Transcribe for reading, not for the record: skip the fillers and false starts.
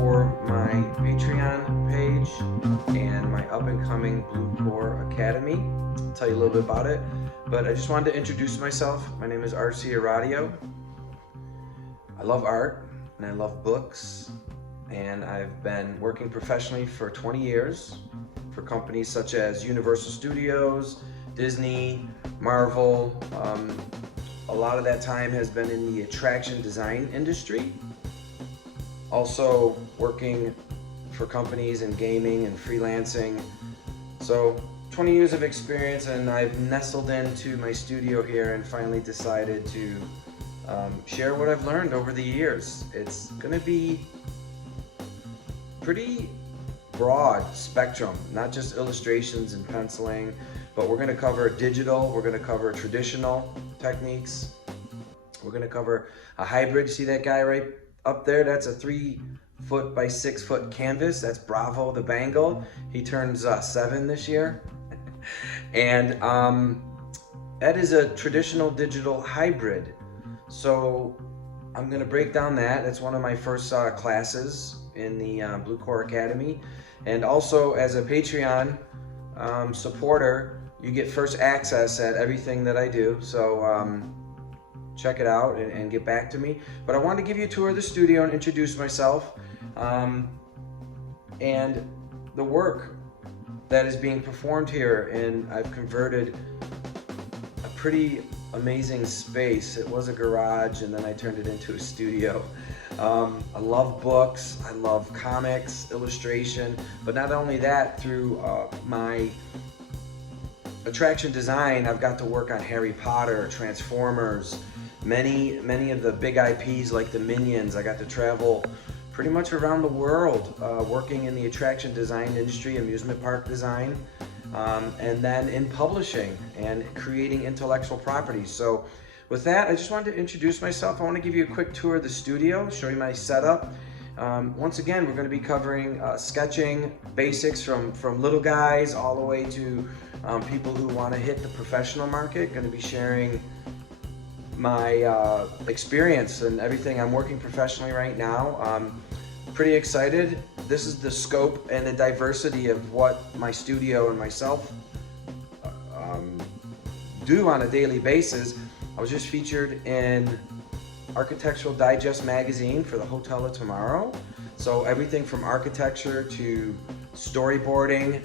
for my Patreon page and my up-and-coming BlueCoreAcademy. I'll tell you a little bit about it, but I just wanted to introduce myself. My name is RC Aradio. I love art and I love books, and I've been working professionally for 20 years for companies such as Universal Studios, Disney, Marvel. A lot of that time has been in the attraction design industry. Also working for companies in gaming and freelancing. So 20 years of experience, and I've nestled into my studio here and finally decided to share what I've learned over the years. It's going to be pretty broad spectrum, not just illustrations and penciling, but we're going to cover digital, we're going to cover traditional techniques, we're going to cover a hybrid. See that guy right up there? That's a 3-foot by 6-foot canvas. That's Bravo the Bengal. He turns 7 this year. And that is a traditional digital hybrid. So I'm going to break down that. That's one of my first classes in the BlueCoreAcademy. And also, as a Patreon supporter, you get first access at everything that I do. So check it out and get back to me. But I wanted to give you a tour of the studio and introduce myself and the work that is being performed here. And I've converted a pretty amazing space. It was a garage and then I turned it into a studio. I love books, I love comics, illustration, but not only that, through my attraction design, I've got to work on Harry Potter, Transformers, many of the big IPs like the Minions. I got to travel pretty much around the world working in the attraction design industry, amusement park design, and then in publishing and creating intellectual property. So with that, I just wanted to introduce myself. I want to give you a quick tour of the studio, show you my setup. Once again, we're going to be covering sketching basics from little guys all the way to people who want to hit the professional market. Going to be sharing my experience and everything. I'm working professionally right now. Pretty excited. This is the scope and the diversity of what my studio and myself do on a daily basis. I was just featured in Architectural Digest magazine for the Hotel of Tomorrow. So everything from architecture to storyboarding.